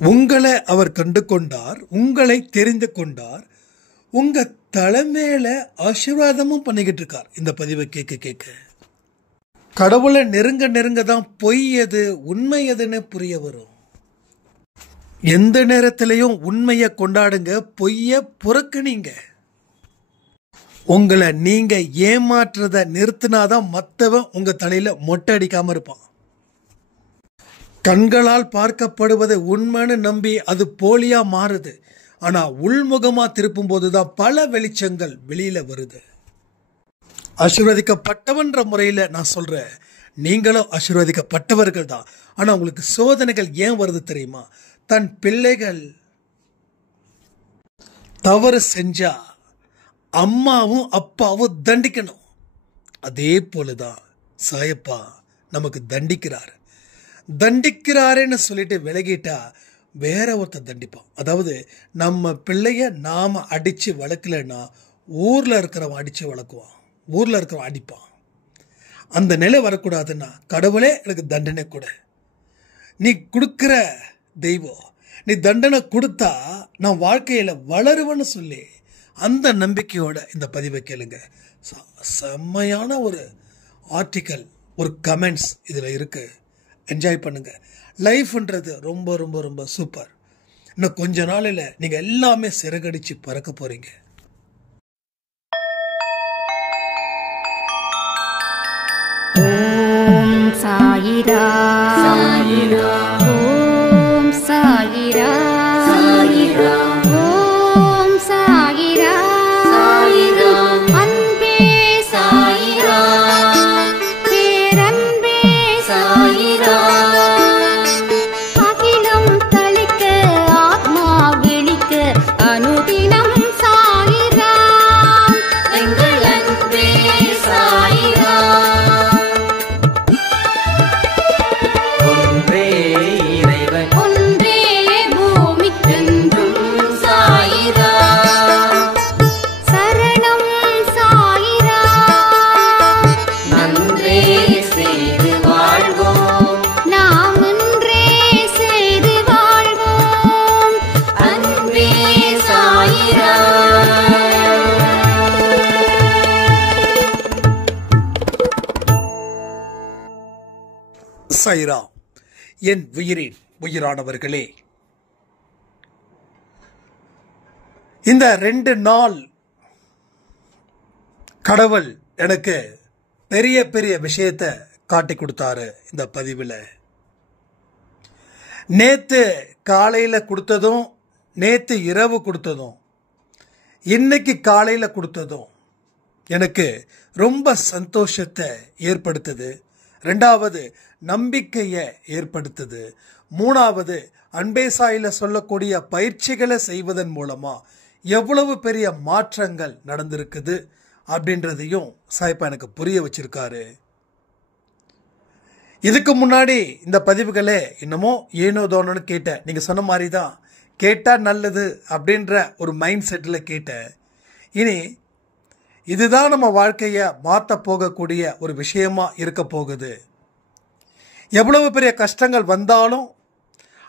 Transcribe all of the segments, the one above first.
உங்களை அவர் கண்டு கொண்டார், உங்களை தெரிந்து கொண்டார், உங்க தலைமையில ஆசீர்வாதமும் பண்ணிக்கிட்டு இருக்கார். இந்த பதிவை கேட்க கேட்க கடவுளை நெருங்க நெருங்க தான் பொய் எது உண்மை எதுன்னு புரிய வரும். எந்த நேரத்திலையும் உண்மையை கொண்டாடுங்க, பொய்ய புறக்கணிங்க. உங்களை நீங்க ஏமாற்றுறத நிறுத்தினாதான் மற்றவன் உங்க தலையில மொட்டை அடிக்காம இருப்பான். கண்களால் பார்க்கப்படுவது உண்மைன்னு நம்பி அது போலியா மாறுது. ஆனா உள்முகமா திருப்பும் போதுதான் பல வெளிச்சங்கள் வெளியில வருது. ஆசீர்வதிக்கப்பட்டவன்ற முறையில நான் சொல்றேன், நீங்களும் ஆசீர்வதிக்கப்பட்டவர்கள் தான். ஆனா உங்களுக்கு சோதனைகள் ஏன் வருது தெரியுமா? தன் பிள்ளைகள் தவறு செஞ்சா அம்மாவும் அப்பாவும் தண்டிக்கணும். அதே போலதான் சாயப்பா நமக்கு தண்டிக்கிறாருன்னு சொல்லிட்டு விலகிட்டா வேற ஒருத்தர் தண்டிப்பான். அதாவது நம்ம பிள்ளைய நாம அடிச்சு வளர்க்கலன்னா ஊர்ல இருக்கிறவன் அடிச்சு வளர்க்குவான், ஊர்ல இருக்கிறவன் அடிப்பான். அந்த நிலை வரக்கூடாதுன்னா கடவுளே எனக்கு தண்டனை கொடு, நீ கொடுக்கிற தெய்வம், நீ தண்டனை கொடுத்தா நான் வாழ்க்கையில வளருவேன்னு சொல்லி அந்த நம்பிக்கையோட இந்த பதிவை கேளுங்க. செம்மையான ஒரு ஆர்டிக்கல், ஒரு கமெண்ட்ஸ் இதில் இருக்கு. என்ஜாய் பண்ணுங்க. லைஃப்ன்றது ரொம்ப ரொம்ப ரொம்ப சூப்பர். இன்னும் கொஞ்ச நாளில் நீங்கள் எல்லாமே சிறகடிச்சு பறக்க போறீங்க. ஓம் சாயிரா சாயிரா, ஓம் சாயிரா சாயிரா, ஓம் சாயிரா சாயிரா, அன்பே சாயிரா, பேரன்பே சாயிரா, அகிலம் தளிக்க ஆத்மா விழிக்க அனுதினம் சாயிரா, எங்கள் அன்பே சாயிரா. ஒன்றே பூமிக்கென்றும் சாயிரா, சரணம் சாயிரா, நன்றே செய்து வாழ்வோம், நாம் ஒன்றே செய்து வாழ்வோம், அன்பே சாயிரா. சாயிரா. என் உயிரின் உயிரானவர்களே, இந்த 2 நாள் கடவுள் எனக்கு பெரிய பெரிய விஷயத்தை காட்டி கொடுத்தாரு. இந்த பதிவில் நேத்து காலையில கொடுத்ததும், நேத்து இரவு கொடுத்ததும், இன்னைக்கு காலையில கொடுத்ததும் எனக்கு ரொம்ப சந்தோஷத்தை ஏற்படுத்துது. 2வது நம்பிக்கையை ஏற்படுத்துது. 3வது அன்பே சாயில சொல்லக்கூடிய பயிற்சிகளை செய்வதன் மூலமா எவ்வளவு பெரிய மாற்றங்கள் நடந்திருக்குது அப்படின்றதையும் சாய்ப்பா எனக்கு புரிய வச்சிருக்காரு. இதுக்கு முன்னாடி இந்த பதிவுகளை இன்னமோ ஏனோ தோணுன்னு கேட்டேன். நீங்க சொன்ன மாதிரி தான், கேட்டா நல்லது அப்படின்ற ஒரு மைண்ட் செட்டில் கேட்டேன். இனி இதுதான் நம்ம வாழ்க்கையை மாற்ற போகக்கூடிய ஒரு விஷயமா இருக்க போகுது. எவ்வளவு பெரிய கஷ்டங்கள் வந்தாலும்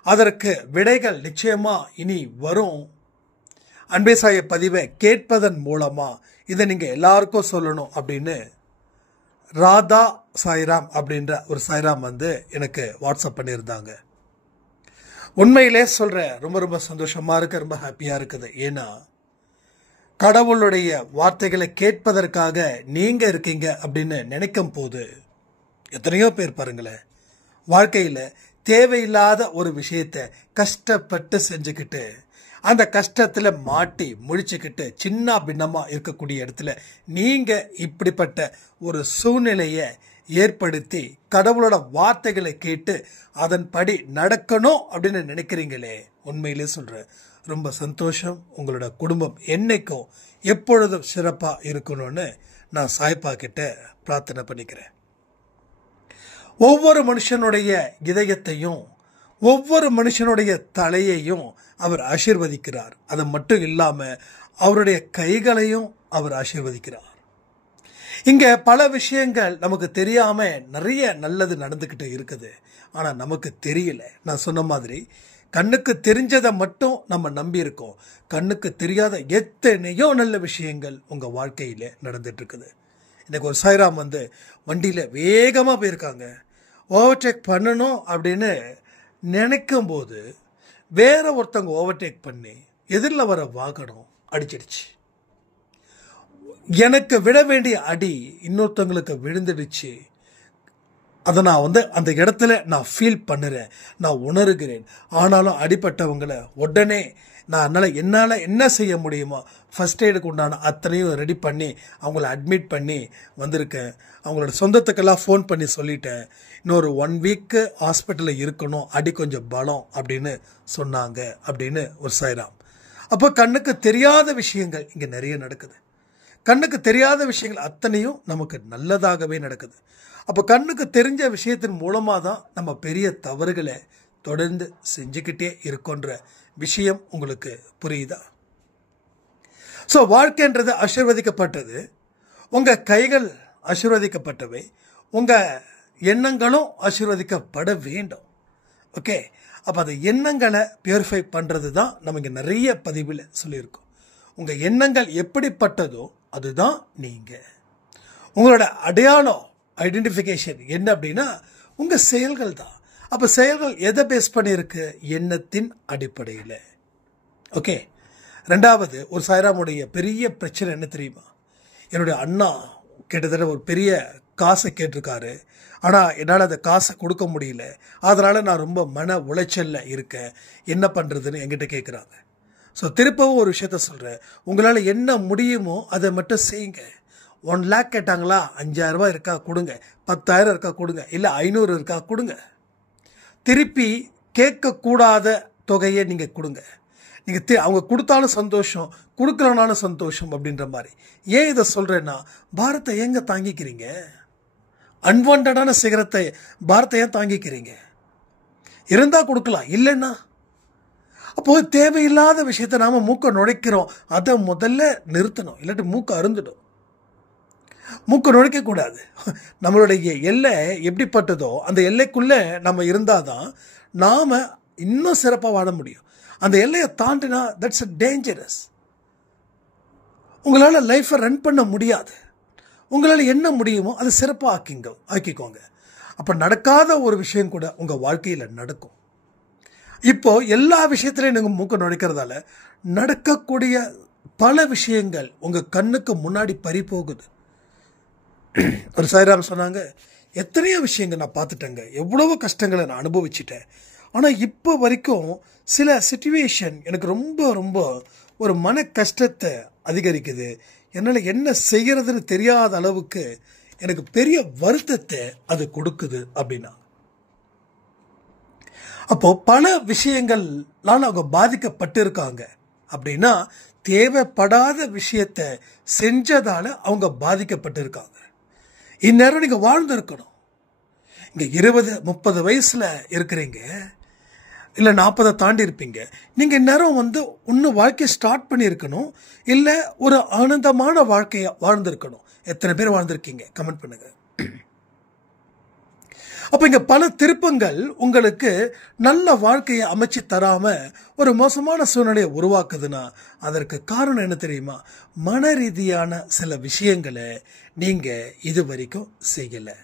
அதற்கு விடைகள் நிச்சயமா இனி வரும். அன்பே சாய பதிவை கேட்பதன் மூலமா இதை நீங்க எல்லாருக்கும் சொல்லணும் அப்படின்னு ராதா சாய்ராம் அப்படின்ற ஒரு சாய்ராம் எனக்கு வாட்ஸ்அப் பண்ணியிருந்தாங்க. உண்மையிலே சொல்றேன், ரொம்ப ரொம்ப சந்தோஷமா இருக்கு, ரொம்ப ஹாப்பியா இருக்குது. ஏன்னா கடவுளுடைய வார்த்தைகளை கேட்பதற்காக நீங்க இருக்கீங்க அப்படின்னு நினைக்கும் போது எத்தனையோ பேர் பாருங்களேன், வாழ்க்கையில தேவையில்லாத ஒரு விஷயத்தை கஷ்டப்பட்டு செஞ்சுக்கிட்டு அந்த கஷ்டத்துல மாட்டி முழிச்சுக்கிட்டு சின்ன பின்னமா இருக்கக்கூடிய இடத்துல நீங்க இப்படிப்பட்ட ஒரு சூழ்நிலையை ஏற்படுத்தி கடவுளோட வார்த்தைகளை கேட்டு அதன்படி நடக்கணும் அப்படின்னு நினைக்கிறீங்களே, உண்மையிலே சொல்றேன், ரொம்ப சந்தோஷம். உங்களோட குடும்பம் என்னைக்கும் எப்பொழுதும் சிறப்பா இருக்கணும்னு நான் சாய்ப்பா கிட்ட பிரார்த்தனை பண்ணிக்கிறேன். ஒவ்வொரு மனுஷனுடைய இதயத்தையும் ஒவ்வொரு மனுஷனுடைய தலையையும் அவர் ஆசீர்வதிக்கிறார். அது மட்டும் இல்லாம அவருடைய கைகளையும் அவர் ஆசீர்வதிக்கிறார். இங்க பல விஷயங்கள் நமக்கு தெரியாம நிறைய நல்லது நடந்துகிட்டு இருக்குது. ஆனா நமக்கு தெரியல. நான் சொன்ன மாதிரி கண்ணுக்கு தெரிஞ்சதை மட்டும் நம்ம நம்பி இருக்கோம். கண்ணுக்கு தெரியாத எத்தனையோ நல்ல விஷயங்கள் உங்கள் வாழ்க்கையில் நடந்துட்டு இருக்குது. எனக்கு ஒரு சாய்ராம் வந்து வண்டியில் வேகமாக போயிருக்காங்க. ஓவர்டேக் பண்ணணும் அப்படின்னு நினைக்கும் போது வேற ஒருத்தவங்க ஓவர்டேக் பண்ணி எதிரில் வர வாகனம் அடிச்சிடுச்சு. எனக்கு விட வேண்டிய அடி இன்னொருத்தவங்களுக்கு விழுந்துடுச்சு. அதை நான் வந்து அந்த இடத்துல நான் ஃபீல் பண்ணுறேன், நான் உணர்கிறேன். ஆனாலும் அடிப்பட்டவங்களை உடனே என்னால் என்ன செய்ய முடியுமோ ஃபர்ஸ்ட் எய்டுக்கு உண்டான அத்தனையும் ரெடி பண்ணி அவங்கள அட்மிட் பண்ணி வந்திருக்கேன். அவங்களோட சொந்தத்துக்கெல்லாம் ஃபோன் பண்ணி சொல்லிட்டேன், இன்னொரு 1 வீக்கு ஹாஸ்பிட்டலில் இருக்கணும், அடி கொஞ்சம் பலம் அப்படின்னு சொன்னாங்க அப்படின்னு ஒரு சாய்ராம். அப்போ கண்ணுக்கு தெரியாத விஷயங்கள் இங்கே நிறைய நடக்குது. கண்ணுக்கு தெரியாத விஷயங்கள் அத்தனையும் நமக்கு நல்லதாகவே நடக்குது. அப்போ கண்ணுக்கு தெரிஞ்ச விஷயத்தின் மூலமாக தான் நம்ம பெரிய தவறுகளை தொடர்ந்து செஞ்சுக்கிட்டே இருக்கோன்ற விஷயம் உங்களுக்கு புரியுதா? ஸோ வாழ்க்கைன்றது ஆசீர்வதிக்கப்பட்டது. உங்கள் கைகள் ஆசீர்வதிக்கப்பட்டவை, உங்கள் எண்ணங்களும் ஆசீர்வதிக்கப்பட வேண்டும். ஓகே, அப்போ அந்த எண்ணங்களை பியூரிஃபை பண்ணுறது தான் நம்ம இங்கே நிறைய பதிவில் சொல்லியிருக்கோம். உங்கள் எண்ணங்கள் எப்படிப்பட்டதோ அதுதான் நீங்கள். உங்களோட அடையாளம் ஐடென்டிஃபிகேஷன் என்ன அப்படின்னா உங்கள் செயல்கள் தான். அப்போ செயல்கள் எதை பேஸ் பண்ணியிருக்கு? எண்ணத்தின் அடிப்படையில். ஓகே, ரெண்டாவது ஒரு சாய்ராமுடைய பெரிய பிரச்சனை என்ன தெரியுமா? என்னுடைய அண்ணா கிட்டத்தட்ட ஒரு பெரிய காசை கேட்டிருக்காரு. ஆனால் என்னால் அந்த காசை கொடுக்க முடியல, அதனால் நான் ரொம்ப மன உளைச்சலில் இருக்கேன், என்ன பண்ணுறதுன்னு என்கிட்ட கேட்குறாங்க. ஸோ திருப்பவும் ஒரு விஷயத்த சொல்கிறேன், உங்களால் என்ன முடியுமோ அதை மட்டும் செய்யுங்க. 1 lakh கேட்டாங்களா, 5000 ரூபாய் இருக்கா கொடுங்க, 10,000 இருக்கா கொடுங்க, இல்லை 500 இருக்கா கொடுங்க. திருப்பி கேட்கக்கூடாத தொகையை நீங்கள் கொடுங்க. நீங்கள் அவங்க கொடுத்தாலும் சந்தோஷம், கொடுக்கலனாலும் சந்தோஷம் அப்படின்ற மாதிரி. ஏன் இதை சொல்கிறேன்னா, பாரத்தை ஏங்க தாங்கிக்கிறீங்க? அன்வான்டான சிகரத்தை பாரத்தை ஏன் தாங்கிக்கிறீங்க? இருந்தால் கொடுக்கலாம், இல்லைன்னா அப்போது தேவையில்லாத விஷயத்தை நாம் மூக்க நுழைக்கிறோம். அதை முதல்ல நிறுத்தணும், இல்லாட்டி மூக்க அருந்துடும். மூக்க நுழைக்கக்கூடாது. நம்மளுடைய எல்லை எப்படிப்பட்டதோ அந்த எல்லைக்குள்ளே நம்ம இருந்தால் தான் நாம் இன்னும் சிறப்பாக வாழ முடியும். அந்த எல்லையை தாண்டினா தட்ஸ் அ டேஞ்சரஸ். உங்களால் லைஃப்பை ரன் பண்ண முடியாது. உங்களால் என்ன முடியுமோ அதை சிறப்பாக ஆக்கிக்கோங்க. அப்போ நடக்காத ஒரு விஷயம் கூட உங்கள் வாழ்க்கையில் நடக்கும். இப்போது எல்லா விஷயத்துலையும் நீங்கள் மூக்க நுழைக்கிறதால நடக்கக்கூடிய பல விஷயங்கள் உங்கள் கண்ணுக்கு முன்னாடி பறி போகுது. ஒரு சாய்ராம் சொன்னாங்க, எத்தனையோ விஷயங்கள் நான் பார்த்துட்டேங்க, எவ்வளவோ கஷ்டங்களை நான் அனுபவிச்சிட்டேன். ஆனால் இப்போ வரைக்கும் சில சிச்சுவேஷன் எனக்கு ரொம்ப ரொம்ப ஒரு மன கஷ்டத்தை அதிகரிக்குது. என்னால் என்ன செய்கிறதுன்னு தெரியாத அளவுக்கு எனக்கு பெரிய வருத்தத்தை அது கொடுக்குது அப்படின்னா. அப்போது பல விஷயங்களால் அவங்க பாதிக்கப்பட்டு இருக்காங்க அப்படின்னா தேவைப்படாத விஷயத்தை செஞ்சதால் அவங்க பாதிக்கப்பட்டு இருக்காங்க. இந்நேரம் நீங்கள் வாழ்ந்துருக்கணும். இங்கே 20-30 வயசில் இருக்கிறீங்க, இல்லை 40 தாண்டி இருப்பீங்க. நீங்கள் இந்நேரம் இன்னும் வாழ்க்கையை ஸ்டார்ட் பண்ணியிருக்கணும், இல்லை ஒரு ஆனந்தமான வாழ்க்கையை வாழ்ந்திருக்கணும். எத்தனை பேர் வாழ்ந்திருக்கீங்க? கமெண்ட் பண்ணுங்கள். அப்போ இங்கே பல திருப்பங்கள் உங்களுக்கு நல்ல வாழ்க்கையை அமைச்சு தராமல் ஒரு மோசமான சூழ்நிலையை உருவாக்குதுன்னா அதற்கு காரணம் என்ன தெரியுமா? மன ரீதியான சில விஷயங்களை நீங்கள் இது வரைக்கும் செய்யலை.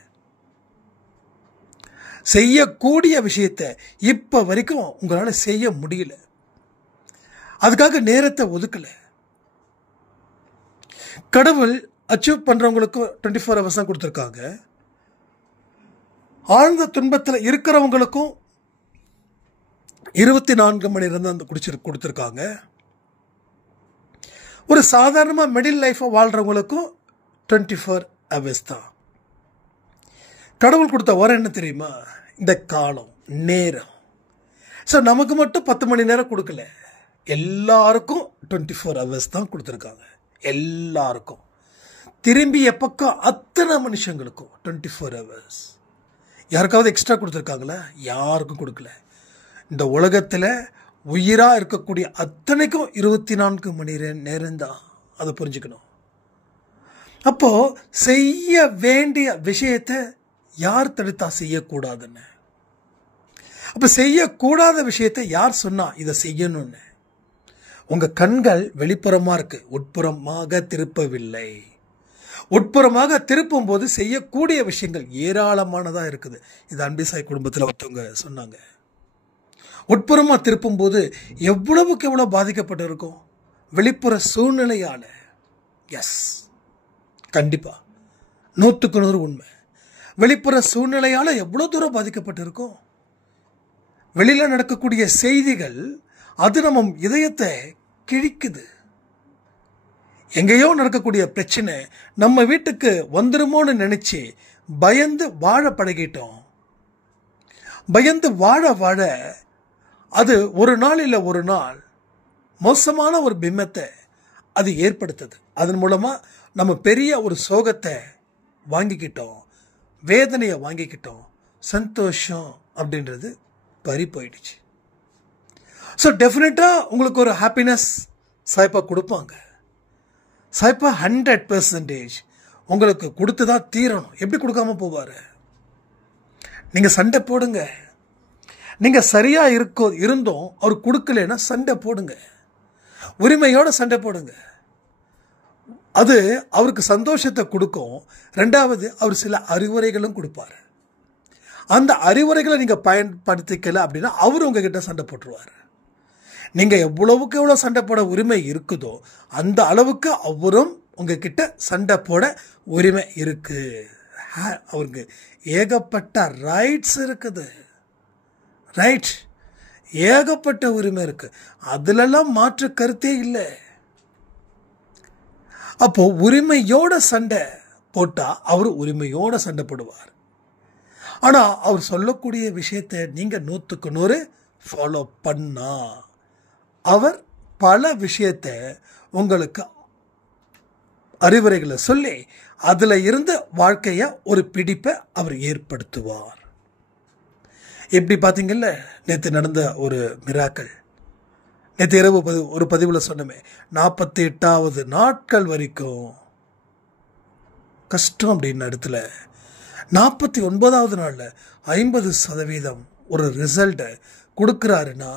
செய்யக்கூடிய விஷயத்தை இப்போ வரைக்கும் உங்களால் செய்ய முடியல. அதுக்காக நேரத்தை ஒதுக்கலை. கடவுள் அச்சீவ் பண்ணுறவங்களுக்கும் 24 hours தான் கொடுத்துருக்காங்க. ஆழ்ந்த துன்பத்தில் இருக்கிறவங்களுக்கும் 24 மணி நேரம் தான் கொடுத்துருக்காங்க. ஒரு சாதாரணமாக மிடில் லைஃப்பை வாழ்கிறவங்களுக்கும் 24 hours தான். கடவுள் கொடுத்த வரம் என்ன தெரியுமா? இந்த காலம், நேரம். ஸோ நமக்கு மட்டும் 10 மணி நேரம் கொடுக்கல, எல்லாருக்கும் 24 hours தான் கொடுத்துருக்காங்க. எல்லாருக்கும் திரும்பிய பக்கம் அத்தனை மனுஷங்களுக்கும் 24 hours. யாருக்காவது எக்ஸ்ட்ரா கொடுத்துருக்காங்களா? யாருக்கும் கொடுக்கல. இந்த உலகத்தில் உயிராக இருக்கக்கூடிய அத்தனைக்கும் 24 மணி நேரம் தான். அதை புரிஞ்சுக்கணும். அப்போது செய்ய வேண்டிய விஷயத்தை யார் தடுத்தா செய்யக்கூடாதுன்னு. அப்ப செய்யக்கூடாத விஷயத்தை யார் சொன்னா இதை செய்யணும்னு? உங்க கண்கள் வெளிப்புறமா இருக்கு, உட்புறமாக திருப்பவில்லை. உட்புறமாக திருப்பும் போது செய்யக்கூடிய விஷயங்கள் ஏராளமானதா இருக்குது. இது அன்பிசாய் குடும்பத்தில் ஒருத்தவங்க சொன்னாங்க. உட்புறமா திருப்பும் போது எவ்வளவுக்கு எவ்வளவு பாதிக்கப்பட்டு இருக்கும் வெளிப்புற சூழ்நிலையால. எஸ், கண்டிப்பா 100க்கு 100 உண்மை. வெளிப்புற சூழ்நிலையால எவ்வளவு தூரம் பாதிக்கப்பட்டு இருக்கும். வெளியில நடக்கக்கூடிய செய்திகள் அது நம்ம இதயத்தை கிழிக்குது. எங்கேயோ நடக்கக்கூடிய பிரச்சனை நம்ம வீட்டுக்கு வந்துருமோன்னு நினைச்சு பயந்து வாழ பழகிட்டோம். பயந்து வாழ வாழ அது ஒரு நாள் இல்லை ஒரு நாள் மோசமான ஒரு பிம்பத்தை அது ஏற்படுத்துது. அதன் மூலமா நம்ம பெரிய ஒரு சோகத்தை வாங்கிக்கிட்டோம், வேதனையை வாங்கிக்கிட்டோம், சந்தோஷம் அப்படின்றது பறி போயிடுச்சு. ஸோ டெஃபினட்டாக உங்களுக்கு ஒரு ஹாப்பினஸ் சாய்ப்பா கொடுப்பாங்க. சாய்ப்பா 100% உங்களுக்கு கொடுத்து தான் தீரணும். எப்படி கொடுக்காம போவார்? நீங்கள் சண்டை போடுங்க. நீங்கள் சரியாக இருந்தும் அவர் கொடுக்கலன்னா சண்டை போடுங்க, உரிமையோட சண்டை போடுங்க. அது அவருக்கு சந்தோஷத்தை கொடுக்கும். ரெண்டாவது, அவர் சில அறிவுரைகளும் கொடுப்பார். அந்த அறிவுரைகளை நீங்கள் பயன்படுத்திக்கல அப்படின்னா அவர் உங்ககிட்ட சண்டை போட்டுருவார். நீங்கள் எவ்வளவுக்கு எவ்வளோ சண்டை போட உரிமை இருக்குதோ அந்த அளவுக்கு அவரும் உங்ககிட்ட சண்டை போட உரிமை இருக்கு. அவருக்கு ஏகப்பட்ட ரைட்ஸ் இருக்குது. ரைட், ஏகப்பட்ட உரிமை இருக்கு. அதுலெல்லாம் மாற்று கருத்தே இல்லை. அப்போ உரிமையோட சண்டை போட்டா அவர் உரிமையோட சண்டை போடுவார். ஆனா அவர் சொல்லக்கூடிய விஷயத்தை நீங்க 100க்கு 100 ஃபாலோ பண்ணா அவர் பல விஷயத்தை உங்களுக்கு அறிவுரைகளை சொல்லி அதுல இருந்து வாழ்க்கைய ஒரு பிடிப்பை அவர் ஏற்படுத்துவார். எப்படி பார்த்தீங்கல்ல, நேற்று நடந்த ஒரு மிராக்கள். நேற்று இரவு ஒரு பதிவில் சொன்னமே, 48வது நாட்கள் வரைக்கும் கஷ்டம் அப்படின்னு இடத்துல 49வது நாளில் 50% ஒரு ரிசல்ட்டை கொடுக்குறாருன்னா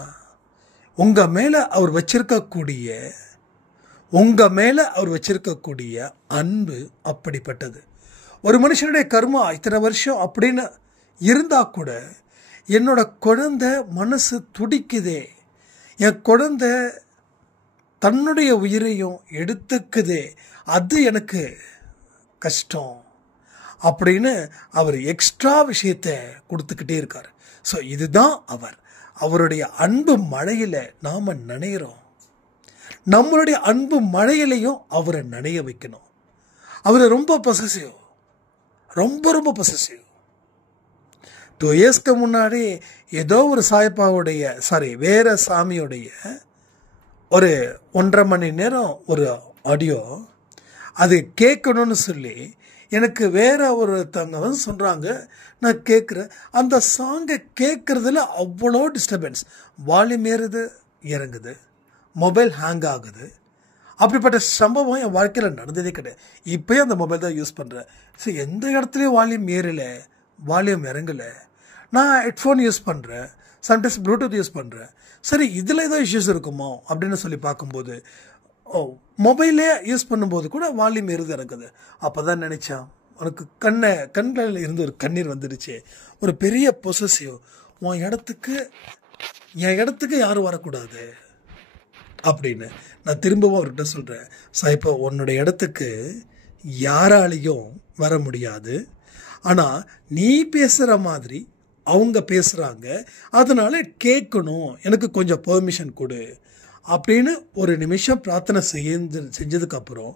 உங்கள் மேலே அவர் வச்சிருக்கக்கூடிய அன்பு அப்படிப்பட்டது. ஒரு மனுஷனுடைய கர்மா இத்தனை வருஷம் அப்படின்னு இருந்தால் கூட என்னோட குழந்தை மனசு துடிக்குதே, என் குழந்தை தன்னுடைய உயிரையும் எடுத்துக்குதே, அது எனக்கு கஷ்டம் அப்படின்னு அவர் எக்ஸ்ட்ரா விஷயத்தை கொடுத்துக்கிட்டே இருக்கார். ஸோ இதுதான் அவருடைய அன்பு மழையில் நாம் நனைகிறோம். நம்மளுடைய அன்பு மழையிலையும் அவரை நனைய வைக்கணும். அவர் ரொம்ப பொசசிவ், ரொம்ப பொசசிவ். 2 இயர்ஸ்க்கு முன்னாடி ஏதோ ஒரு வேற சாமியோடைய ஒரு 1.5 மணி நேரம் ஒரு ஆடியோ அது கேட்கணும்னு சொல்லி எனக்கு வேற ஒருத்தவங்க வந்து சொல்கிறாங்க. நான் கேட்குறேன். அந்த சாங்கை கேட்குறதுல அவ்வளோ டிஸ்டர்பன்ஸ், வால்யூம் ஏறுது இறங்குது, மொபைல் ஹேங் ஆகுது. அப்படிப்பட்ட சம்பவம் என் வாழ்க்கையில் நடந்ததே கிடையாது. இப்போயும் அந்த மொபைல் தான் யூஸ் பண்ணுறேன். ஸோ எந்த இடத்துலையும் வால்யூம் ஏறலை, வால்யூம் இறங்கலை. நான் ஹெட்ஃபோன் யூஸ் பண்ணுறேன், சம்டைம்ஸ் ப்ளூடூத் யூஸ் பண்ணுறேன். சரி, இதில் ஏதோ இஷ்யூஸ் இருக்குமோ அப்படின்னு சொல்லி பார்க்கும்போது மொபைலே யூஸ் பண்ணும்போது கூட வால்யூம் ஏறுது இறங்குது. அப்போ தான் நினச்சேன், உனக்கு கண்களில் இருந்து ஒரு கண்ணீர் வந்துடுச்சு. ஒரு பெரிய பொசசிவ், என் இடத்துக்கு யாரும் வரக்கூடாது அப்படின்னு நான் திரும்பவும் அவர்கிட்ட சொல்கிறேன். இப்போ உன்னுடைய இடத்துக்கு யாராலையும் வர முடியாது, ஆனால் நீ பேசுகிற மாதிரி அவங்க பேசுகிறாங்க, அதனால கேட்கணும், எனக்கு கொஞ்சம் பெர்மிஷன் கொடு அப்படின்னு ஒரு நிமிஷம் பிரார்த்தனை செஞ்சதுக்கப்புறம்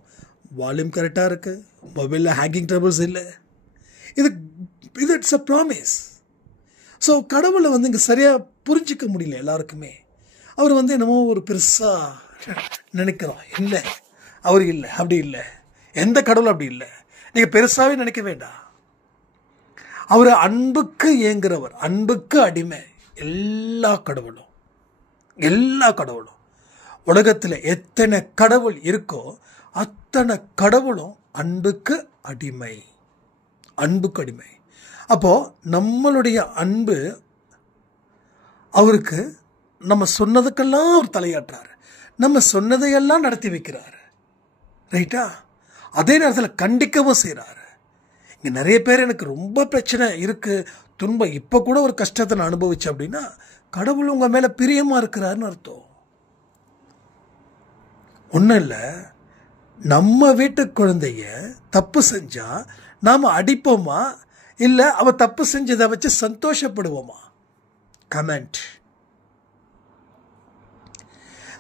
வால்யூம் கரெக்டாக இருக்குது, மொபைலில் ஹேக்கிங் ட்ரபிள்ஸ் இல்லை. இது இட்ஸ் அ ப்ராமிஸ். ஸோ கடவுளை வந்து இங்கே சரியாக புரிஞ்சிக்க முடியல எல்லாருக்குமே. அவர் வந்து என்னமோ ஒரு பெருசாக நினைக்கிறோம். இல்லை, அவர் இல்லை, அப்படி இல்லை, எந்த கடவுளும் அப்படி இல்லை. நீங்கள் பெருசாகவே நினைக்க வேண்டாம். அவர் அன்புக்கு ஏங்குறவர், அன்புக்கு அடிமை. எல்லா கடவுளும் உலகத்தில் எத்தனை கடவுள் இருக்கோ அத்தனை கடவுளும் அன்புக்கு அடிமை. அப்போ நம்மளுடைய அன்பு அவருக்கு நம்ம சொன்னதுக்கெல்லாம் அவர் தலையாட்டுறாரு, நம்ம சொன்னதையெல்லாம் நடத்தி வைக்கிறாரு. ரைட்டா? அதே நேரத்தில் கண்டிக்கவும் செய்கிறாரு. இங்கே நிறைய பேர் எனக்கு ரொம்ப பிரச்சனை இருக்குது, துன்பம், இப்போ கூட ஒரு கஷ்டத்தை நான் அனுபவிச்சேன் அப்படின்னா கடவுள் உங்கள் மேலே பிரியமாக இருக்கிறாருன்னு அர்த்தம். ஒன்றும் இல்லை, நம்ம வீட்டு குழந்தைய தப்பு செஞ்சால் நாம் அடிப்போமா இல்லை அவ தப்பு செஞ்சதை வச்சு சந்தோஷப்படுவோமா? கமெண்ட்.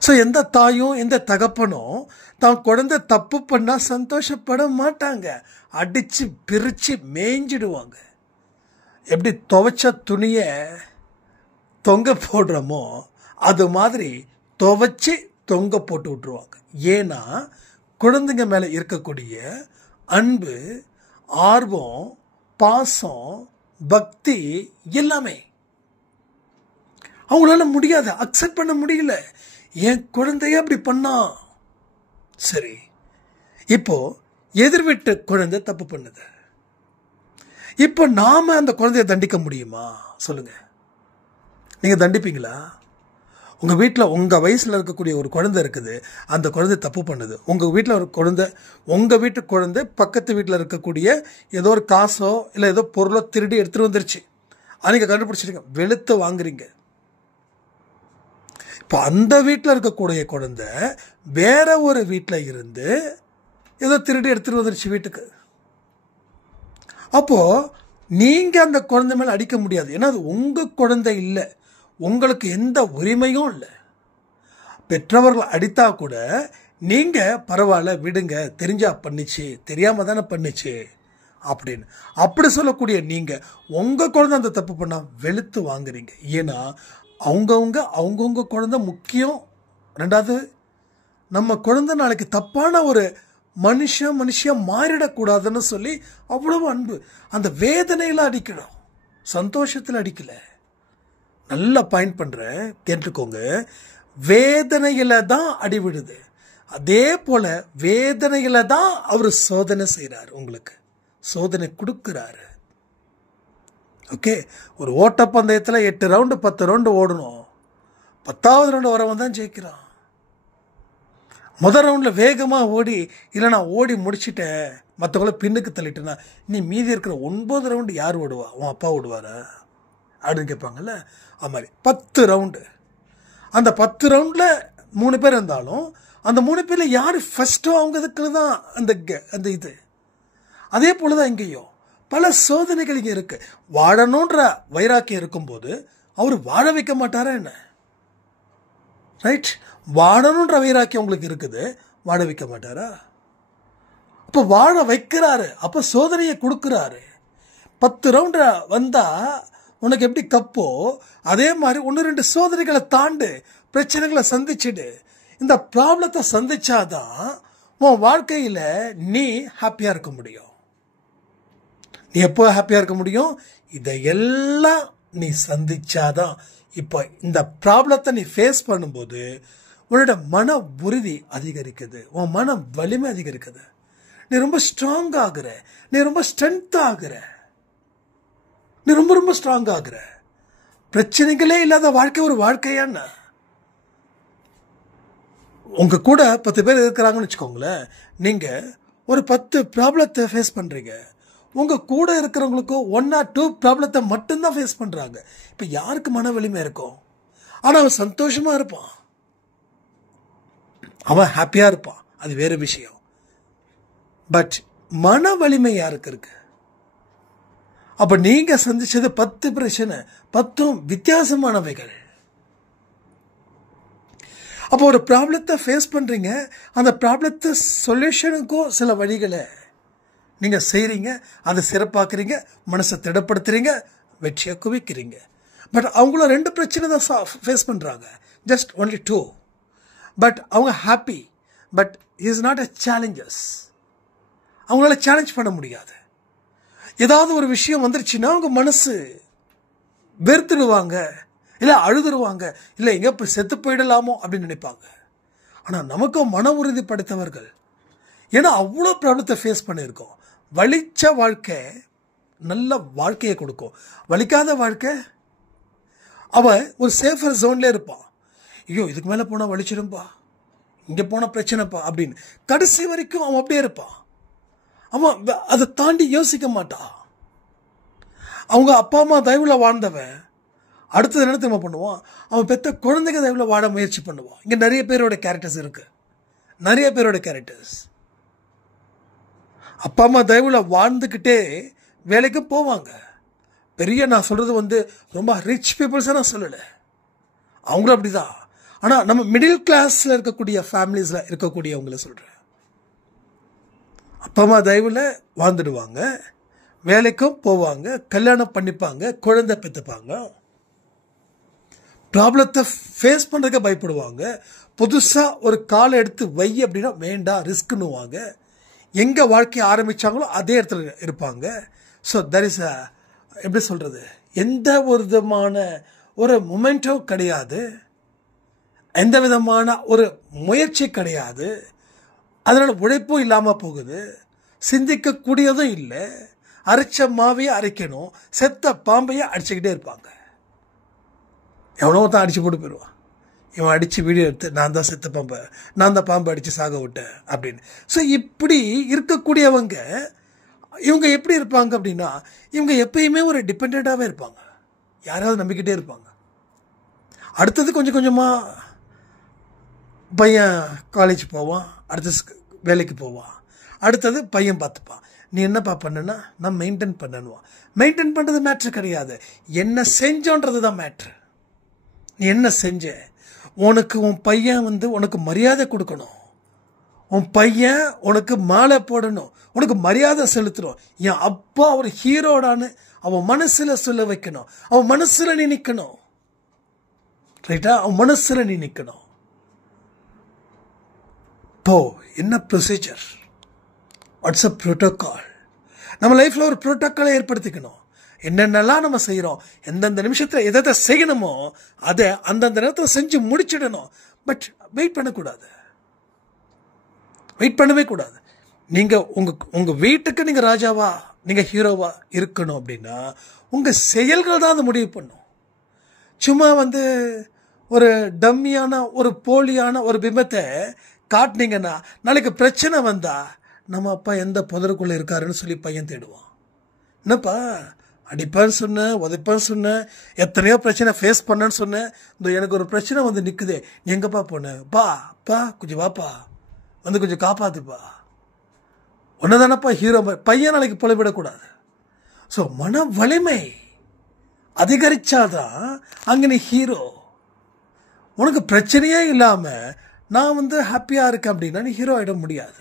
ஸோ எந்த தாயும் எந்த தகப்பனும் தான் குழந்தை தப்பு பண்ணால் சந்தோஷப்பட மாட்டாங்க, அடித்து பிரித்து மேய்ஞ்சிடுவாங்க. எப்படி துவைச்ச துணியை தொங்க போடுறோமோ அது மாதிரி துவைச்சி தொங்க போட்டு விட்டுருவாங்க. ஏன்னா குழந்தைங்க மேலே இருக்கக்கூடிய அன்பு, ஆர்வம், பாசம், பக்தி எல்லாமே அவங்களால முடியாது, அக்செப்ட் பண்ண முடியல. என் குழந்தைய அப்படி பண்ணா சரி. இப்போ எதிர் வீட்டு குழந்தை தப்பு பண்ணுது, இப்போ நாம அந்த குழந்தைய தண்டிக்க முடியுமா சொல்லுங்க? நீங்க தண்டிப்பீங்களா? உங்க வீட்டில் உங்க வயசுல இருக்கக்கூடிய ஒரு குழந்தை இருக்குது, அந்த குழந்தை தப்பு பண்ணுது. உங்க வீட்டில் ஒரு குழந்தை, உங்க வீட்டு குழந்தை பக்கத்து வீட்டில் இருக்கக்கூடிய ஏதோ ஒரு காசோ இல்லை ஏதோ பொருளோ திருடி எடுத்துட்டு வந்துருச்சு, நீங்க கண்டுபிடிச்சிருங்க, வெளுத்து வாங்குறீங்க. இப்போ அந்த வீட்டில் இருக்கக்கூடிய குழந்தை வேற ஒரு வீட்டில் இருந்து ஏதோ திருடி எடுத்துட்டு வந்துருச்சு வீட்டுக்கு. அப்போ நீங்க அந்த குழந்தை மேல அடிக்க முடியாது, ஏன்னா அது உங்க குழந்தை இல்லை, உங்களுக்கு எந்த உரிமையும் இல்லை. பெற்றவர்கள் அடித்தா கூட நீங்க பரவாயில்ல விடுங்க, தெரிஞ்சா பண்ணிச்சு, தெரியாம தானே பண்ணிச்சு அப்படின்னு அப்படி சொல்லக்கூடிய நீங்க உங்க குழந்தை அந்த தப்பு பண்ணா வெளுத்து வாங்குறீங்க. ஏன்னா அவங்கவுங்க குழந்தை முக்கியம். ரெண்டாவது, நம்ம குழந்தை நாளைக்கு தப்பான ஒரு மனுஷன் மாறிடக்கூடாதுன்னு சொல்லி அவ்வளவு அன்பு. அந்த வேதனையில அடிக்கணும், சந்தோஷத்தில் அடிக்கல. நல்லா பாயிண்ட் பண்றேன், கேட்டுக்கோங்க. வேதனையில தான் அடிவிடுது, அதே போல வேதனையில தான் அவர் சோதனை செய்யறாரு, உங்களுக்கு சோதனை கொடுக்கிறாரு. ஓகே, ஒரு ஓட்டப்பந்தயத்தில் 8 ரவுண்டு 10 ரவுண்டு ஓடணும், 10வது ரவுண்டு வரவன் தான் ஜெயிக்கிறான். முதல் ரவுண்டில் வேகமாக ஓடி, இல்லை நான் ஓடி முடிச்சுட்டேன் மற்றவங்கள பின்னுக்கு தள்ளிட்டேன்னா நீ மீதி இருக்கிற 9 ரவுண்டு யார் ஓடுவா? உன் அப்பா ஓடுவாரா அப்படின்னு கேட்பாங்கல்ல. அது மாதிரி 10 ரவுண்டு, அந்த 10 ரவுண்டில் 3 பேர் இருந்தாலும் அந்த 3 பேரில் யார் ஃபஸ்ட்டோ அவங்களுக்கு தான் அந்த இது. அதே போல தான் இங்கேயும் பல சோதனைகள் இங்கே இருக்கு. வாழணுன்ற வைராக்கியம் இருக்கும்போது அவர் வாழ வைக்க மாட்டாரா என்ன? ரைட், வாழணுன்ற வைராக்கியம் உங்களுக்கு இருக்குது, வாழ வைக்க மாட்டாரா? அப்போ வாழ வைக்கிறாரு, அப்போ சோதனையை கொடுக்கிறாரு. 10 ரவுண்டு வந்தா உனக்கு எப்படி கப்போ அதே மாதிரி 1-2 சோதனைகளை தாண்டு, பிரச்சனைகளை சந்திச்சுடு. இந்த ப்ராப்ளத்தை சந்திச்சாதான் உன் வாழ்க்கையில் நீ ஹாப்பியாக இருக்க முடியும். நீ எப்போ ஹாப்பியாக இருக்க முடியும்? இதையெல்லாம் நீ சந்திச்சாதான். இப்போ இந்த ப்ராப்ளத்தை நீ ஃபேஸ் பண்ணும்போது உன்னோட மன உறுதி அதிகரிக்குது, உன் மன வலிமை அதிகரிக்குது, நீ ரொம்ப ஸ்ட்ராங் ஆகுற, நீ ரொம்ப ஸ்ட்ரென்த் ஆகுற, நீ ரொம்ப ரொம்ப ஸ்ட்ராங் ஆகுற. பிரச்சனைகளே இல்லாத வாழ்க்கை ஒரு வாழ்க்கையான்னு உங்க கூட 10 பேர் இருக்கிறாங்கன்னு வச்சுக்கோங்களேன். நீங்க ஒரு 10 ப்ராப்ளத்தை ஃபேஸ் பண்றீங்க, உங்க கூட இருக்கிறவங்களுக்கும் 1 or 2 ப்ராப்ளத்தை மட்டும்தான் ஃபேஸ் பண்றாங்க. இப்ப யாருக்கு மன வலிமை இருக்கும்? ஆனா அவன் சந்தோஷமா இருப்பான், அவன் ஹாப்பியா இருப்பான், அது வேற விஷயம். பட் மன வலிமை யாருக்கு இருக்கு? அப்ப நீங்க சந்திச்சது 10 பிரச்சனை, 10 வித்தியாசமானவைகள். அப்போ ஒரு ப்ராப்ளத்தை ஃபேஸ் பண்றீங்க, அந்த ப்ராப்ளத்தை சொல்யூஷனுக்கும் சில வழிகளை நீங்க செய்றீங்க, அதை சிறப்பாக்குறீங்க, மனசை திடப்படுத்துறீங்க, வெற்றியை குவிக்கிறீங்க. பட் அவங்களும் 2 பிரச்சனை தான் ஃபேஸ் பண்றாங்க, ஜஸ்ட் ஒன்லி 2. பட் அவங்க happy. But is not a challenges. அவங்களால சேலஞ்ச் பண்ண முடியாது. ஏதாவது ஒரு விஷயம் வந்துருச்சுன்னா அவங்க மனசு வெறுத்துடுவாங்க, இல்லை அழுதுருவாங்க, இல்லை எங்க போய் செத்து போயிடலாமோ அப்படின்னு நினைப்பாங்க. ஆனால் நமக்கும் மன உறுதி படைத்தவர்கள், ஏன்னா அவ்வளோ ப்ராப்ளத்தை ஃபேஸ் பண்ணியிருக்கோம். வலிச்ச வாழ்க்கை நல்ல வாழ்க்கையை கொடுக்கும், வலிக்காத வாழ்க்கை அவன் ஒரு சேஃபர் ஜோன்லேயே இருப்பான். ஐயோ இதுக்கு மேலே போனால் வலிச்சிடும்பா, இங்கே போனால் பிரச்சனைப்பா அப்படின்னு கடைசி வரைக்கும் அவன் அப்படியே இருப்பான். அவன் அதை தாண்டி யோசிக்க மாட்டான். அவங்க அப்பா அம்மா தயவில் வாழ்ந்தவன் அடுத்தது என்ன திரும்ப பண்ணுவான், அவன் பெற்ற குழந்தைங்க தயவில் வாழ முயற்சி பண்ணுவான். இங்கே நிறைய பேரோட கேரக்டர்ஸ் இருக்கு. நிறைய பேரோட கேரக்டர்ஸ் அப்பா அம்மா தயவில் வாழ்ந்துக்கிட்டே வேலைக்கு போவாங்க. பெரிய நான் சொல்கிறது ரொம்ப ரிச் பீப்புள்ஸை நான் சொல்லலை, அவங்களும் அப்படி தான். ஆனால் நம்ம மிடில் கிளாஸில் இருக்கக்கூடிய ஃபேமிலிஸில் இருக்கக்கூடியவங்கள சொல்கிறேன். அப்பா அம்மா தயவில் வாழ்ந்துடுவாங்க, வேலைக்கும் போவாங்க, கல்யாணம் பண்ணிப்பாங்க, குழந்தை பெற்றுப்பாங்க, ப்ராப்ளத்தை ஃபேஸ் பண்ணுறதுக்கு பயப்படுவாங்க. புதுசாக ஒரு காலை எடுத்து வை அப்படின்னா வேண்டாம் ரிஸ்க்குன்னுவாங்க. எங்கே வாழ்க்கையை ஆரம்பித்தாங்களோ அதே இடத்துல இருப்பாங்க. ஸோ தட் இஸ் எப்படி சொல்கிறது, எந்த ஒரு விதமான ஒரு மொமெண்ட்டும் கிடையாது, எந்த விதமான ஒரு முயற்சி கிடையாது. அதனால் உழைப்பும் இல்லாமல் போகுது, சிந்திக்கக்கூடியதும் இல்லை. அரைச்ச மாவையே அரைக்கணும், செத்த பாம்பையே அடிச்சுக்கிட்டே இருப்பாங்க. எவனோ தான் அடித்து போட்டு போயிடுவான். இவன் அடித்து வீடியோ எடுத்து நான் தான் செத்த பாம்பை, நான் தான் பாம்பை அடித்து சாக விட்டேன் அப்படின்னு. ஸோ இப்படி இருக்கக்கூடியவங்க இவங்க எப்படி இருப்பாங்க அப்படின்னா, இவங்க எப்பயுமே ஒரு டிபெண்ட்டாகவே இருப்பாங்க, யாராவது நம்பிக்கிட்டே இருப்பாங்க. அடுத்தது கொஞ்சம் கொஞ்சமாக பையன் காலேஜ் போவான், அடுத்தது வேலைக்கு போவான், அடுத்தது பையன் பார்த்துப்பான். நீ என்னப்பா பண்ணுன்னா நான் மெயின்டைன் பண்ணணுவான். மெயின்டைன் பண்ணுறது மேட்ரு கிடையாது, என்ன செஞ்சோன்றது தான் மேட்ரு. நீ என்ன செஞ்ச, உனக்கு உன் பையன் உனக்கு மரியாதை கொடுக்கணும், உன் பையன் உனக்கு மாலை போடணும், உனக்கு மரியாதை செலுத்தணும். என் அப்பா ஒரு ஹீரோடான்னு அவன் மனசில் சொல்ல வைக்கணும், அவன் மனசில் நீ நிற்கணும். ரைட்டா, அவன் மனசில் நீ நிற்கணும். இப்போ என்ன ப்ரொசீஜர், வாட்ஸ் அ ப்ரோட்டோகால்? நம்ம லைஃப்பில் ஒரு ப்ரோட்டோக்காலை ஏற்படுத்திக்கணும். என்னென்னலாம் நம்ம செய்கிறோம், எந்தெந்த நிமிஷத்தில் எதை செய்யணுமோ அதை அந்தந்த நேரத்தில் செஞ்சு முடிச்சிடணும். பட் வெயிட் பண்ணக்கூடாது, வெயிட் பண்ணவே கூடாது. நீங்கள் உங்கள் வீட்டுக்கு நீங்கள் ராஜாவா, நீங்கள் ஹீரோவா இருக்கணும் அப்படின்னா உங்கள் செயல்கள் தான் அதை முடிவு பண்ணும். சும்மா ஒரு டம்மியான ஒரு போலியான ஒரு பிம்பத்தை காட்டினீங்கன்னா நாளைக்கு பிரச்சனை வந்தால் நம்ம அப்பா எந்த புதருக்குள்ளே இருக்காருன்னு சொல்லி பையன் தேடுவான். என்னப்பா அடிப்பான்னு சொன்னேன், உதைப்பான்னு சொன்னேன், எத்தனையோ பிரச்சனை ஃபேஸ் பண்ணேன்னு சொன்னேன், இந்த எனக்கு ஒரு பிரச்சனை நிற்குதே, நீ எங்கப்பா போனேன், அப்பா கொஞ்சம் வாப்பா கொஞ்சம் காப்பாத்துப்பா, ஒன்னதானப்பா ஹீரோ. பையன் நாளைக்கு புலவிடக்கூடாது. ஸோ மன வலிமை அதிகரிச்சாதான் அங்கே நீ ஹீரோ. உனக்கு பிரச்சனையே இல்லாமல் நான் ஹாப்பியாக இருக்கேன் அப்படின்னா நீ ஹீரோ ஆகிட முடியாது.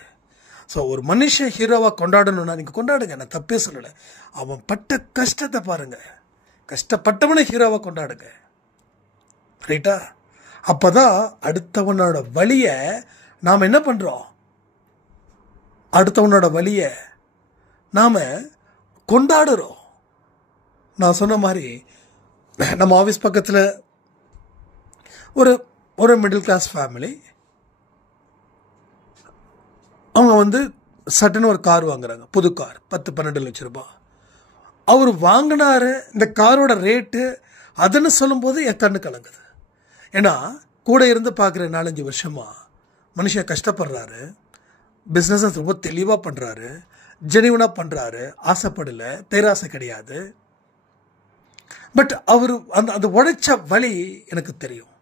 ஸோ ஒரு மனுஷன் ஹீரோவாக கொண்டாடணும்னா நீங்கள் கொண்டாடுங்க, நான் தப்பே சொல்லலை. அவன் பட்ட கஷ்டத்தை பாருங்கள், கஷ்டப்பட்டவனை ஹீரோவாக கொண்டாடுங்க. ரைட்டா? அப்போ தான் அடுத்தவனோட வலியை நாம் என்ன பண்ணுறோம், அடுத்தவனோட வலியை நாம் கொண்டாடுறோம். நான் சொன்ன மாதிரி நம்ம ஆஃபீஸ் பக்கத்தில் ஒரு மிடில் கிளாஸ் ஃபேமிலி, அவங்க சட்டுன்னு ஒரு கார் வாங்குறாங்க, புது கார், 10-12 லட்ச ரூபாய். அவர் வாங்கினாரு. இந்த காரோட ரேட்டு அதுன்னு சொல்லும்போது என் கண்ணு கலங்குது. ஏன்னா கூட இருந்து பார்க்குற 4-5 வருஷமாக மனுஷன் கஷ்டப்படுறாரு, பிஸ்னஸை ரொம்ப தெளிவாக பண்ணுறாரு, ஜெனிவனாக பண்ணுறாரு, ஆசைப்படலை, பேராசை கிடையாது. பட் அவர் அந்த உழைச்ச வழி எனக்கு தெரியும்.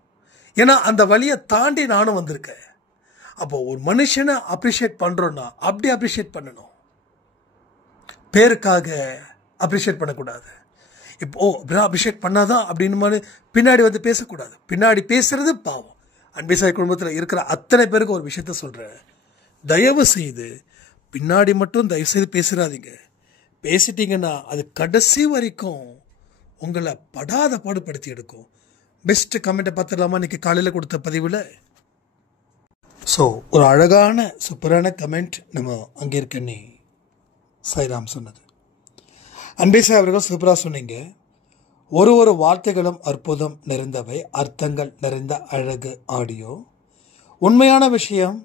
ஏன்னா அந்த வழியை தாண்டி நானும் வந்திருக்கேன். அப்போ ஒரு மனுஷனை அப்ரிஷியேட் பண்ணுறோன்னா அப்படி அப்ரிஷியேட் பண்ணணும், பேருக்காக அப்ரிஷியேட் பண்ணக்கூடாது. இப்போ அப்ரிஷியேட் பண்ணாதான் அப்படின்னு மாதிரி பின்னாடி பேசக்கூடாது. பின்னாடி பேசுறது பாவம். அன்பேசாய் குடும்பத்தில் இருக்கிற அத்தனை பேருக்கு ஒரு விஷயத்த சொல்கிறேன், தயவு செய்து பின்னாடி மட்டும் தயவு செய்து பேசுறாதீங்க. பேசிட்டீங்கன்னா அது கடைசி வரைக்கும் உங்களை படாத பாடுபடுத்தி எடுக்கும். பெஸ்ட் கமெண்ட்டை பார்த்துடலாமா இன்றைக்கி காலையில் கொடுத்த பதிவில்? ஸோ ஒரு அழகான சூப்பரான கமெண்ட் நம்ம அங்கே இருக்கேன்னு சாய்ராம் சொன்னது. அன்பேசாய் அவர்கள் சூப்பராக சொன்னீங்க. ஒரு வார்த்தைகளும் அற்புதம் நிறைந்தவை, அர்த்தங்கள் நிறைந்த அழகு ஆடியோ. உண்மையான விஷயம்,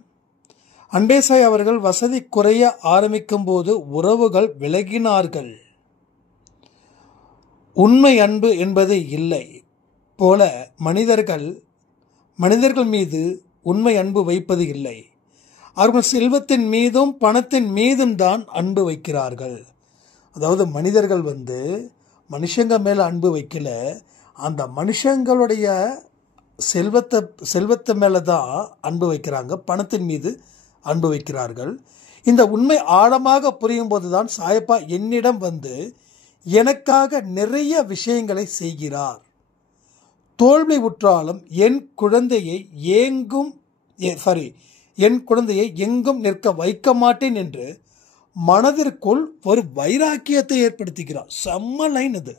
அன்பேசாய் அவர்கள் வசதி குறைய ஆரம்பிக்கும் போது உறவுகள் விலகினார்கள். உண்மை அன்பு என்பது இல்லை, போல மனிதர்கள் மீது உண்மை அன்பு வைப்பது இல்லை. அவர்கள் செல்வத்தின் மீதும் பணத்தின் மீதும் தான் அன்பு வைக்கிறார்கள். அதாவது மனிதர்கள் மனுஷங்க மேலே அன்பு வைக்கல, அந்த மனுஷங்களுடைய செல்வத்தை மேலே தான் அன்பு வைக்கிறாங்க, பணத்தின் மீது அன்பு வைக்கிறார்கள். இந்த உண்மை ஆழமாக புரியும் போது தான் சாயப்பா என்னிடம் எனக்காக நிறைய விஷயங்களை செய்கிறார். தோல்வி உற்றாலும் என் குழந்தையை எங்கும் நிற்க வைக்க மாட்டேன் என்று மனதிற்குள் ஒரு வைராக்கியத்தை ஏற்படுத்திக்கிறார். செம்ம லைன் அது,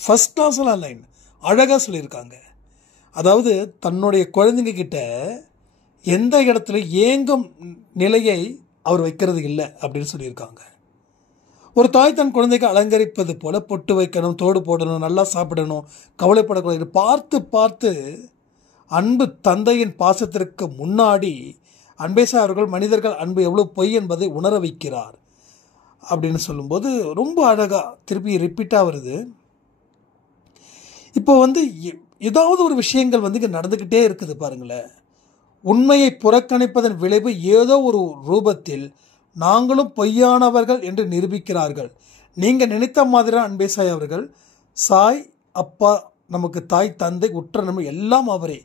ஃபர்ஸ்ட் கிளாஸ்ல லைன், அழகாக சொல்லியிருக்காங்க. அதாவது தன்னுடைய குழந்தைங்க கிட்ட எந்த இடத்துல ஏங்கும் நிலையை அவர் வைக்கிறது இல்லை அப்படின்னு சொல்லியிருக்காங்க. ஒரு தாய் தன் குழந்தைக்கு அலங்கரிப்பது போல பொட்டு வைக்கணும், தோடு போடணும், நல்லா சாப்பிடணும், கவலைப்படக்கூடாது பார்த்து பார்த்து அன்பு தந்தையின் பாசத்திற்கு முன்னாடி அன்பேசா அவர்கள் மனிதர்கள் அன்பு எவ்வளோ பொய் என்பதை உணர வைக்கிறார் அப்படின்னு சொல்லும்போது ரொம்ப அழகாக திருப்பி ரிப்பீட்டாக வருது. இப்போ ஏதாவது ஒரு விஷயங்கள் இங்கே நடந்துக்கிட்டே இருக்குது பாருங்களேன். உண்மையை புறக்கணிப்பதன் விளைவு ஏதோ ஒரு ரூபத்தில் நாங்களும் பொய்யானவர்கள் என்று நிரூபிக்கிறார்கள். நீங்கள் நினைத்த மாதிரி அன்பேசாய் அவர்கள் சாய் அப்பா, நமக்கு தாய் தந்தை உற்ற நம்ம எல்லாம் அவரே,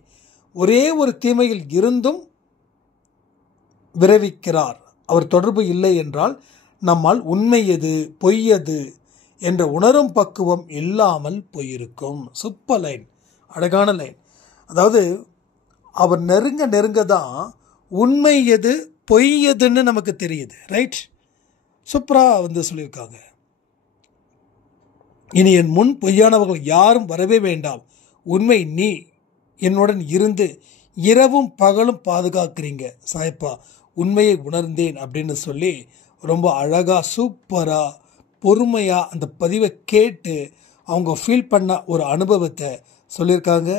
ஒரே ஒரு தீமையில் இருந்தும் விரைவிக்கிறார். அவர் தொடர்பு இல்லை என்றால் நம்மால் உண்மை எது பொய் எது என்ற உணரும் பக்குவம் இல்லாமல் போயிருக்கும். சூப்பர் லைன், அழகான லைன். அதாவது அவர் நெருங்க தான் உண்மை எது பொய் எதுன்னு நமக்கு தெரியுது. ரைட், சூப்பராக சொல்லியிருக்காங்க. இனி என் முன் பொய்யானவர்கள் யாரும் வரவே வேண்டாம், உண்மை நீ என்னுடன் இருந்து இரவும் பகலும் பாதுகாக்கிறீங்க சாயப்பா, உண்மையை உணர்ந்தேன் அப்படின்னு சொல்லி ரொம்ப அழகாக சூப்பராக பொறுமையாக அந்த பதிவை கேட்டு அவங்க ஃபீல் பண்ண ஒரு அனுபவத்தை சொல்லியிருக்காங்க.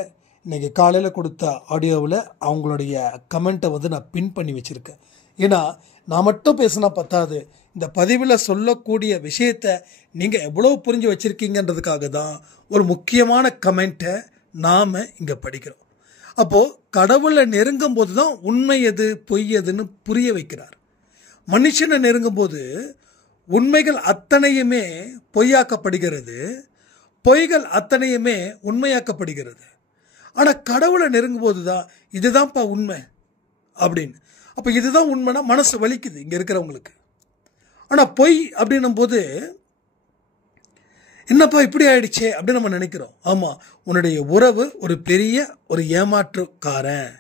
இன்றைக்கி காலையில் கொடுத்த ஆடியோவில் அவங்களுடைய கமெண்ட்டை நான் பின் பண்ணி வச்சுருக்கேன். ஏன்னா நான் மட்டும் பேசினா பத்தாது, இந்த பதிவில் சொல்லக்கூடிய விஷயத்தை நீங்கள் எவ்வளோ புரிஞ்சு வச்சுருக்கீங்கன்றதுக்காக தான் ஒரு முக்கியமான கமெண்ட்டை நாம் இங்கே படிக்கிறோம். அப்போது கடவுளை நெருங்கும் போது தான் உண்மை எது பொய் எதுன்னு புரிய வைக்கிறார். மனுஷனை நெருங்கும் போது உண்மைகள் அத்தனையுமே பொய்யாக்கப்படுகிறது, பொய்கள் அத்தனையுமே உண்மையாக்கப்படுகிறது. ஆனால் கடவுளை நெருங்கும் போது தான் இதுதான்ப்பா உண்மை அப்படின்னு. அப்போ இதுதான் உண்மைனா மனசு வலிக்குது இங்கே இருக்கிறவங்களுக்கு. ஆனால் பொய் அப்படின்னும் போது என்னப்பா இப்படி ஆயிடுச்சே அப்படின்னு நம்ம நினைக்கிறோம். ஆமாம், உன்னுடைய உறவு ஒரு பெரிய ஒரு ஏமாற்றுக்காரன்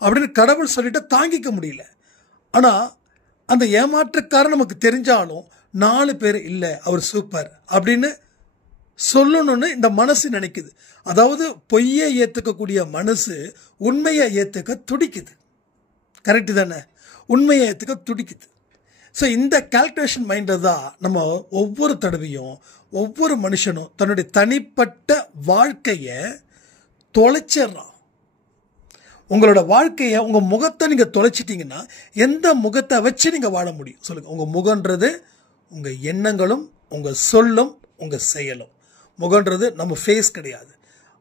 அப்படின்னு கடவுள் சொல்லிட்டு தாங்கிக்க முடியல. ஆனால் அந்த ஏமாற்றுக்காரன் நமக்கு தெரிஞ்சாலும் 4 பேர் இல்லை அவர் சூப்பர் அப்படின்னு சொல்லணும்னு இந்த மனசு நினைக்குது. அதாவது பொய்யை ஏற்றுக்கக்கூடிய மனசு உண்மையை ஏற்றுக்க துடிக்குது. கரெக்டு தானே? உண்மையை ஏற்றுக்க துடிக்குது. ஸோ இந்த கால்குலேஷன் மைண்டை தான் நம்ம ஒவ்வொரு தடவையும் ஒவ்வொரு மனுஷனும் தன்னுடைய தனிப்பட்ட வாழ்க்கையை தொலைச்சிடறான். உங்களோட வாழ்க்கையை, உங்கள் முகத்தை நீங்கள் தொலைச்சிட்டிங்கன்னா எந்த முகத்தை வச்சு நீங்கள் வாழ முடியும் சொல்லுங்கள்? உங்கள் முகன்றது உங்கள் எண்ணங்களும் உங்கள் சொல்லும் உங்கள் செயலும். முகன்றது நம்ம ஃபேஸ் கிடையாது,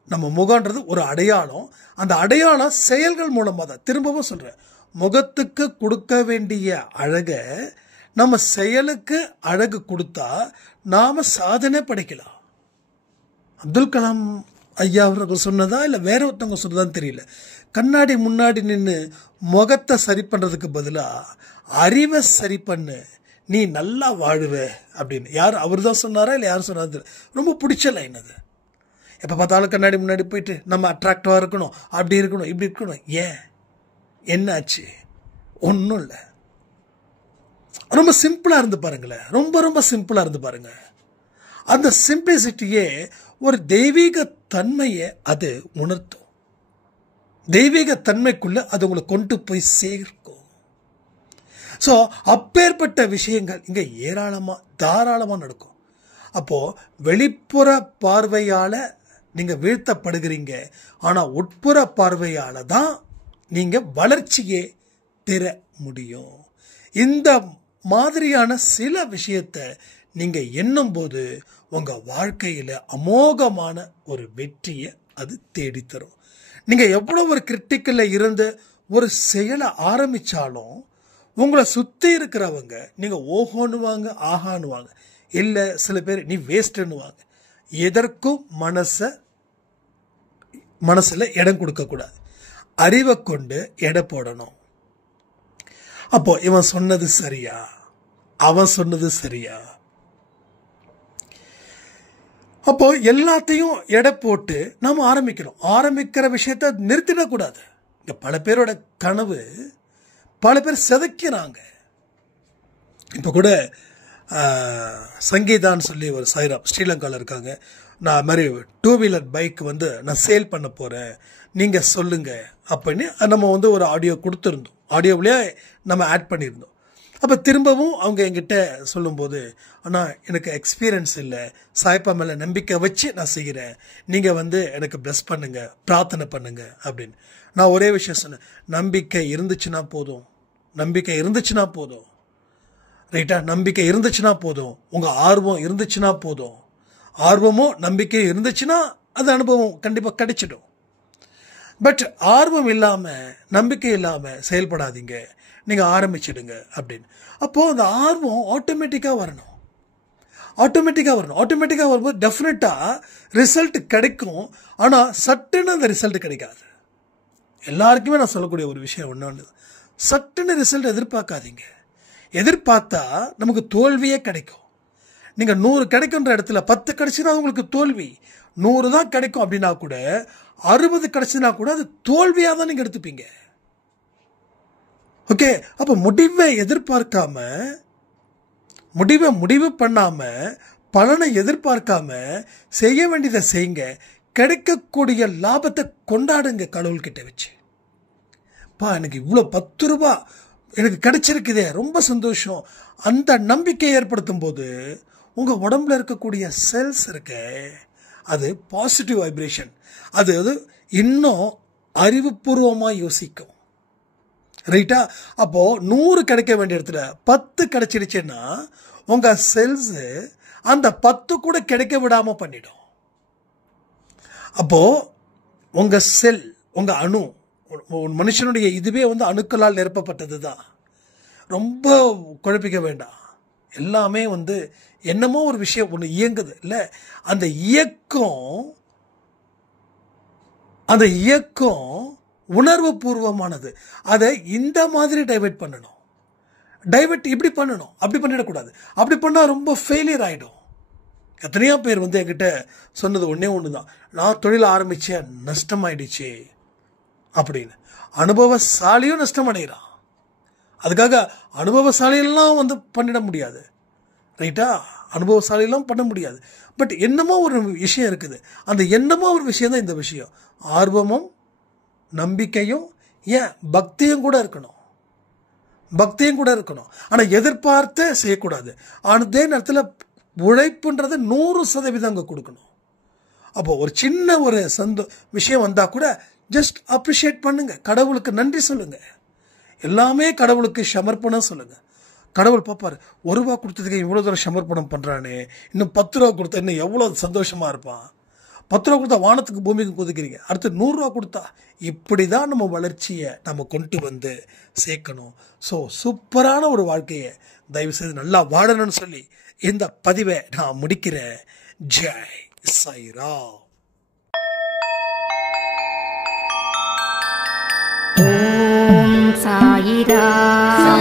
நம்ம முகன்றது ஒரு அடையாளம். அந்த அடையாளம் செயல்கள் மூலமாக தான். திரும்பவும் சொல்கிறேன், முகத்துக்கு கொடுக்க வேண்டிய அழகை நம்ம செயலுக்கு அழகு கொடுத்தா நாம் சாதனை படைக்கலாம். அப்துல் கலாம் ஐயா அவர்கள் சொன்னதா இல்லை வேற ஒருத்தவங்க சொன்னதான்னு தெரியல, கண்ணாடி முன்னாடி நின்று முகத்தை சரி பண்ணுறதுக்கு பதிலாக அறிவை சரி பண்ணு, நீ நல்லா வாழுவ அப்படின்னு. யார் அவர் தான் சொன்னாரா இல்லை யார் சொன்னாரு? ரொம்ப பிடிச்ச லைன் அது. எப்போ பார்த்தாலும் கண்ணாடி முன்னாடி போயிட்டு நம்ம அட்ராக்டிவாக இருக்கணும், அப்படி இருக்கணும், இப்படி இருக்கணும். ஏன் என்னாச்சு? ஒன்றும் இல்லை. ரொம்ப சிம்பிளாக இருந்து பாருங்களேன், ரொம்ப ரொம்ப சிம்பிளாக இருந்து பாருங்க. அந்த சிம்பிளிசிட்டியே ஒரு தெய்வீக தன்மையை அது உணர்த்தும். தெய்வீக தன்மைக்குள்ள அது உங்களை கொண்டு போய் சேர்க்கும். ஸோ அப்பேற்பட்ட விஷயங்கள் இங்கே ஏராளமாக தாராளமாக நடக்கும். அப்போது வெளிப்புற பார்வையால் நீங்கள் வீழ்த்தப்படுகிறீங்க, ஆனால் உட்புற பார்வையால் தான் நீங்கள் வளர்ச்சியே பெற முடியும். இந்த மாதிரியான சில விஷயத்தை நீங்கள் எண்ணும்போது உங்கள் வாழ்க்கையில் அமோகமான ஒரு வெற்றியை அது தேடித்தரும். நீங்கள் எவ்வளோ ஒரு கிரிட்டிக்கலில் இருந்து ஒரு செயலை ஆரம்பித்தாலும் உங்களை சுற்றி இருக்கிறவங்க நீங்கள் ஓஹோன்னுவாங்க, ஆஹான்னுவாங்க, இல்லை சில பேர் நீ வேஸ்ட்டுன்னுவாங்க. எதற்கும் மனசில் இடம் கொடுக்கக்கூடாது. அறிவை கொண்டு எடை போடணும். அப்போ இவன் சொன்னது சரியா, அவன் சொன்னது சரியா, அப்போ எல்லாத்தையும் எடை போட்டு நாம் ஆரம்பிக்கிறோம். ஆரம்பிக்கிற விஷயத்தை நிறுத்திடக்கூடாது. இங்கே பல பேரோட கனவு பல பேர் சிதைக்கிறாங்க. இப்போ கூட சங்கீதான்னு சொல்லி ஒரு சாய்ராம் ஸ்ரீலங்காவில் இருக்காங்க. நான் மாதிரி 2 வீலர் பைக் நான் சேல் பண்ண போகிறேன், நீங்கள் சொல்லுங்கள் அப்படின்னு நம்ம ஒரு ஆடியோ கொடுத்துருந்தோம். ஆடியோவிலே நம்ம ஆட் பண்ணியிருந்தோம். அப்போ திரும்பவும் அவங்க என்கிட்ட சொல்லும்போது, ஆனால் எனக்கு எக்ஸ்பீரியன்ஸ் இல்லை, சாய்ப்பா மேலே நம்பிக்கை வச்சு நான் செய்கிறேன், நீங்கள் எனக்கு ப்ளஸ் பண்ணுங்கள், பிரார்த்தனை பண்ணுங்கள் அப்படின்னு. நான் ஒரே விஷயம் சொன்னேன், நம்பிக்கை இருந்துச்சுன்னா போதும், நம்பிக்கை இருந்துச்சுன்னா போதும், ரைட்டா? நம்பிக்கை இருந்துச்சுன்னா போதும், உங்கள் ஆர்வம் இருந்துச்சுன்னா போதும். ஆர்வமும் நம்பிக்கையும் இருந்துச்சுன்னா அது அனுபவம் கண்டிப்பாக கிடைச்சிடும். பட் ஆர்வம் இல்லாமல் நம்பிக்கை இல்லாமல் செயல்படாதீங்க, நீங்கள் ஆரம்பிச்சிடுங்க அப்படின்னு. அப்போது அந்த ஆர்வம் ஆட்டோமேட்டிக்காக வரணும். ஆட்டோமேட்டிக்காக வரும்போது டெஃபினட்டாக ரிசல்ட் கிடைக்கும். ஆனால் சட்டுன்னு அந்த ரிசல்ட் கிடைக்காது. எல்லாருக்குமே நான் சொல்லக்கூடிய ஒரு விஷயம் ஒன்று, சட்டுன்னு ரிசல்ட் எதிர்பார்க்காதீங்க. எதிர்பார்த்தா நமக்கு தோல்வியே கிடைக்கும். நீங்கள் 100 கிடைக்குன்ற இடத்துல 10 கிடைச்சுன்னா உங்களுக்கு தோல்வி. 100 தான் கிடைக்கும் அப்படின்னா கூட 60 கிடைச்சுன்னா கூட அது தோல்வியாக தான் நீங்கள் எடுத்துப்பீங்க. ஓகே, அப்போ முடிவை எதிர்பார்க்காம, முடிவு பண்ணாம, பலனை எதிர்பார்க்காம செய்ய வேண்டியதை செய்யுங்க. கிடைக்கக்கூடிய லாபத்தை கொண்டாடுங்க கடவுள்கிட்ட வச்சு. எனக்கு இவ்வளோ 10 ரூபா எனக்கு கிடைச்சிருக்குதே, ரொம்ப சந்தோஷம். அந்த நம்பிக்கை ஏற்படுத்தும் போது உங்கள் உடம்புல இருக்கக்கூடிய செல்ஸ் இருக்க, அது பாசிட்டிவ் வைப்ரேஷன், அது இன்னும் அறிவுபூர்வமாக யோசிக்கும். ரைட்டா? அப்போது 100 கிடைக்க வேண்டிய இடத்துல 10 கிடைச்சிடுச்சுன்னா உங்கள் செல்ஸு அந்த 10 கூட கிடைக்க விடாமல் பண்ணிடும். அப்போது உங்கள் செல், உங்கள் அணு, மனுஷனுடைய இதுவே அணுக்களால் நிரப்பப்பட்டது தான். ரொம்ப குழப்பிக்க வேண்டாம். எல்லாமே என்னமோ ஒரு விஷயம் ஒன்று இயங்குது இல்லை, அந்த இயக்கம் உணர்வு பூர்வமானது. அதை இந்த மாதிரி டைவர்ட் பண்ணணும். இப்படி பண்ணணும், அப்படி பண்ணிடக்கூடாது. அப்படி பண்ணால் ரொம்ப ஃபெயிலியர் ஆகிடும். எத்தனையோ பேர் என்கிட்ட சொன்னது ஒன்று தான், நான் தொழில் ஆரம்பித்தேன், நஷ்டமாயிடுச்சு அப்படின்னு. அனுபவசாலியும் நஷ்டம் அடைகிறான். அதுக்காக அனுபவசாலியெல்லாம் பண்ணிட முடியாது, ரைட்டா? அனுபவசாலியெல்லாம் பண்ண முடியாது. பட் என்னமோ ஒரு விஷயம் இருக்குது. அந்த என்னமோ ஒரு விஷயம் தான் இந்த விஷயம். ஆர்வமும் நம்பிக்கையும், ஏன் பக்தியும் கூட இருக்கணும். ஆனால் எதிர்பார்த்து செய்யக்கூடாது. அதே நேரத்தில் உழைப்புன்றது 100% அங்கே கொடுக்கணும். அப்போ ஒரு சின்ன ஒரு விஷயம் வந்தால் கூட ஜஸ்ட் அப்ரிஷியேட் பண்ணுங்க, கடவுளுக்கு நன்றி சொல்லுங்க. எல்லாமே கடவுளுக்கு சமர்ப்பணம் சொல்லுங்க. கடவுள் பார்ப்பார், 1 ரூபா கொடுத்ததுக்கு இவ்வளோ தூரம் சமர்ப்பணம் பண்ணுறானே, இன்னும் 10 ரூபா கொடுத்தா இன்னும் எவ்வளோ சந்தோஷமாக இருப்பான். 10 ரூபா கொடுத்தா வானத்துக்கு பூமிக்கு கொதிக்கிறீங்க, அடுத்து 100 ரூபா கொடுத்தா. இப்படி தான் நம்ம வளர்ச்சியை நம்ம கொண்டு சேர்க்கணும். ஸோ சூப்பரான ஒரு வாழ்க்கையை தயவுசெய்து நல்லா வாழணும்னு சொல்லி இந்த பதிவை நான் முடிக்கிறேன். ஜெய் சாய்ராம். ஓம் சாயிராம்.